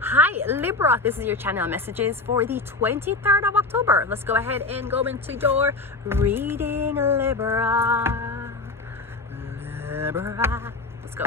Hi Libra, this is your channel messages for the 23rd of October. Let's go ahead and go into your reading, Libra. Let's go.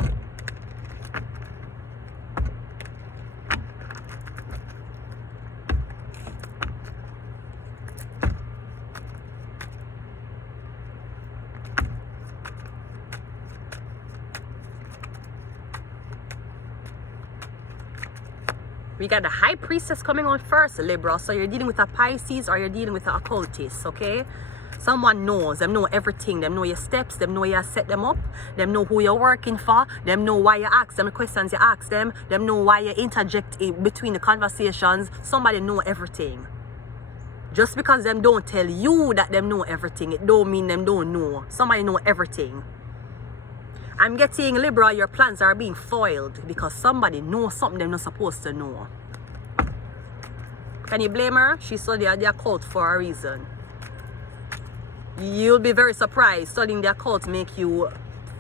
We got the High Priestess coming on first, Libra. So you're dealing with a Pisces or you're dealing with an occultist, okay? Someone knows, them know everything. Them know your steps, them know you set them up, them know who you're working for, them know why you ask them the questions you ask them know why you interject in between the conversations. Somebody know everything. Just because them don't tell you that them know everything, it don't mean them don't know. Somebody know everything. I'm getting, Libra, your plans are being foiled because somebody knows something they're not supposed to know. Can you blame her? She studied the occult for a reason. You'll be very surprised. Studying the occult make you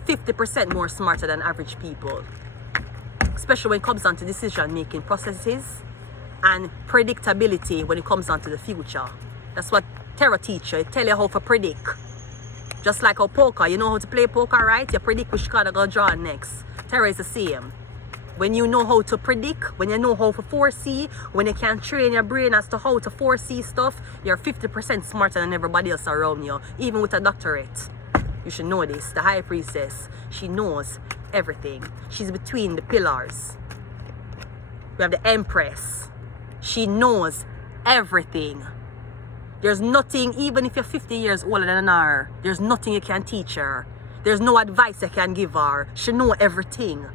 50% more smarter than average people. Especially when it comes down to decision-making processes and predictability when it comes down to the future. That's what tarot teach you. It tell you how to predict. Just like a poker, you know how to play poker, right? You predict which card you're going to draw next. Tarot is the same. When you know how to predict, when you know how to foresee, when you can train your brain as to how to foresee stuff, you're 50% smarter than everybody else around you, even with a doctorate. You should know this. The High Priestess, she knows everything. She's between the pillars. We have the Empress. She knows everything. There's nothing, even if you're 50 years older than her, there's nothing you can teach her. There's no advice you can give her. She knows everything.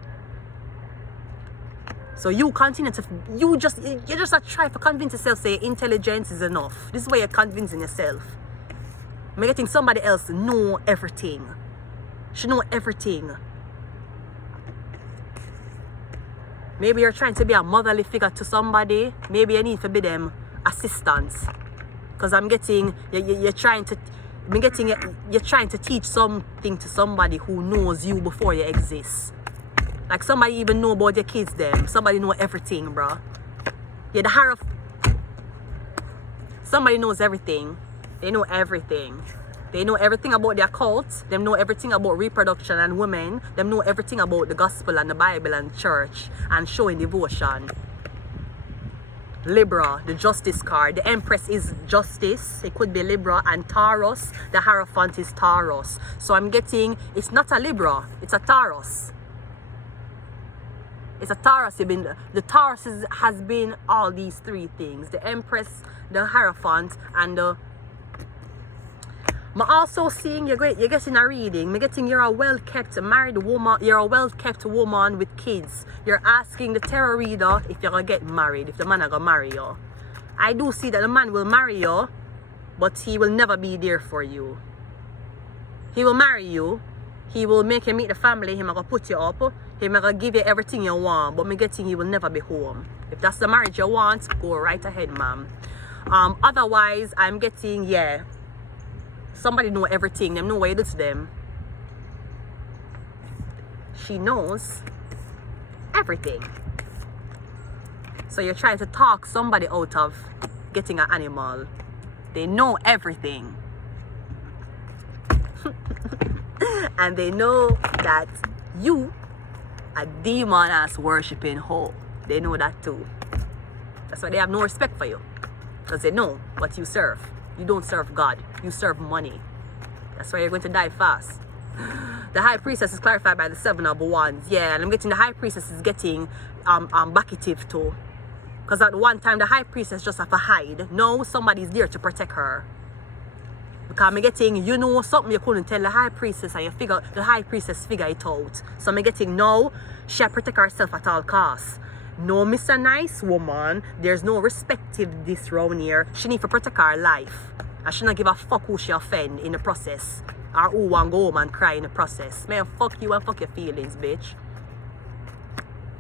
So you continue to, you just try to convince yourself, say intelligence is enough. This is why you're convincing yourself. I'm getting somebody else know everything. She know everything. Maybe you're trying to be a motherly figure to somebody. Maybe you need to be them assistants. Because I'm getting, you're trying to teach something to somebody who knows you before you exist. Like somebody even know about your kids them. Somebody know everything, bro. Yeah, the Hierophant. Somebody knows everything. They know everything. They know everything about the occult. They know everything about reproduction and women. They know everything about the gospel and the Bible and church and showing devotion. Libra, the Justice card. The Empress is Justice. It could be Libra and Taurus. The Hierophant is Taurus. So I'm getting, it's not a Libra, it's a Taurus. It's a Taurus. The Taurus has been all these three things. The Empress, the Hierophant, and the... I'm also seeing you're getting a reading. I'm getting you're a well-kept married woman. You're a well-kept woman with kids. You're asking the tarot reader if you're gonna get married, if the man are gonna marry you. I do see that the man will marry you, but he will never be there for you. He will marry you. He will make you meet the family. He's gonna put you up. He's gonna give you everything you want. But I'm getting he will never be home. If that's the marriage you want, go right ahead, ma'am. Otherwise, I'm getting, yeah. Somebody know everything. Them know what you do to them. She knows everything. So you're trying to talk somebody out of getting an animal. They know everything. And they know that you a demon ass worshipping hoe. They know that too. That's why they have no respect for you. Because they know what you serve. You don't serve God. You serve money. That's why you're going to die fast. The High Priestess is clarified by the 7 of Wands. Yeah, and I'm getting the High Priestess is getting backitative too. Because at one time the High Priestess just have to hide. No, somebody's there to protect her. Because I'm getting, you know something you couldn't tell the High Priestess and the High Priestess figure it out. So I'm getting, no, she has to protect herself at all costs. No, Mr. Nice Woman, there's no respectiveness around here. She need to protect her life. And she not give a fuck who she offend in the process. Or who want go home and cry in the process. Man, fuck you and fuck your feelings, bitch.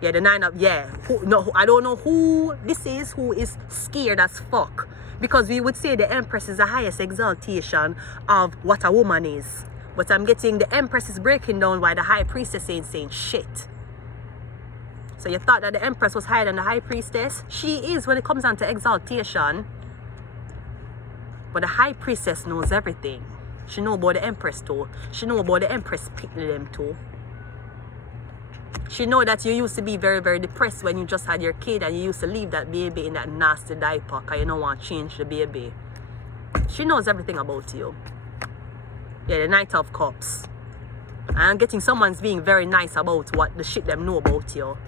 Yeah, the 9 of, yeah. No, I don't know who this is, who is scared as fuck. Because we would say the Empress is the highest exaltation of what a woman is. But I'm getting the Empress is breaking down why the High Priestess ain't saying shit. So you thought that the Empress was higher than the High Priestess? She is when it comes down to exaltation. But the High Priestess knows everything. She knows about the Empress too. She knows about the Empress picking them too. She knows that you used to be very, very depressed when you just had your kid and you used to leave that baby in that nasty diaper because you don't want to change the baby. She knows everything about you. Yeah, the Knight of Cups. I'm getting someone's being very nice about what the shit them know about you.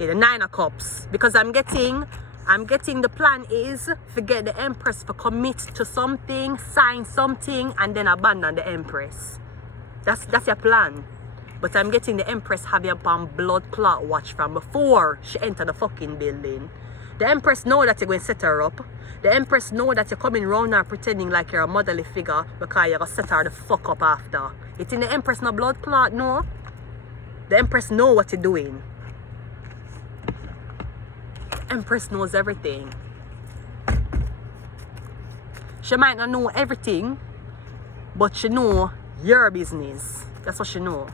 Yeah, the Nine of Cups. Because I'm getting the plan is forget the Empress for commit to something, sign something, and then abandon the Empress. That's your plan. But I'm getting the Empress have you upon blood clot watch from before she entered the fucking building. The Empress know that you're going to set her up. The Empress know that you're coming round and pretending like you're a motherly figure because you're going to set her the fuck up after. You think the Empress no blood clot? No. The Empress know what you're doing. Empress knows everything. She might not know everything, but she know your business. That's what she know.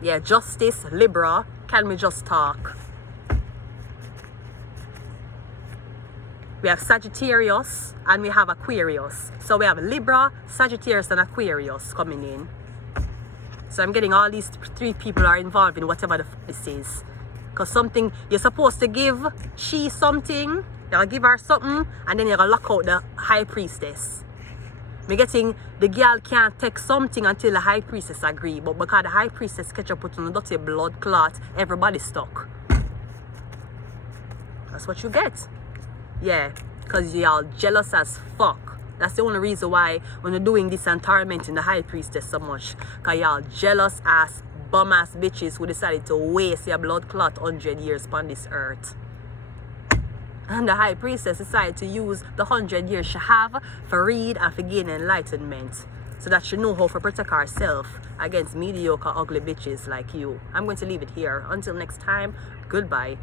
Yeah, Justice, Libra, can we just talk? We have Sagittarius and we have Aquarius. So we have Libra, Sagittarius and Aquarius coming in. So I'm getting all these three people are involved in whatever the this is. Because something, you're supposed to give she something, you're going to give her something, and then you're going to lock out the High Priestess. Me getting the girl can't take something until the High Priestess agree. But because the High Priestess catch up with a dirty blood clot, everybody's stuck. That's what you get. Yeah, because y'all jealous as fuck. That's the only reason why when you're doing this and tormenting the High Priestess so much. Because y'all jealous ass bum ass bitches who decided to waste your blood clot 100 years upon this earth. And the High Priestess decided to use the 100 years she have for read and for gain enlightenment. So that she know how to protect herself against mediocre ugly bitches like you. I'm going to leave it here. Until next time, goodbye.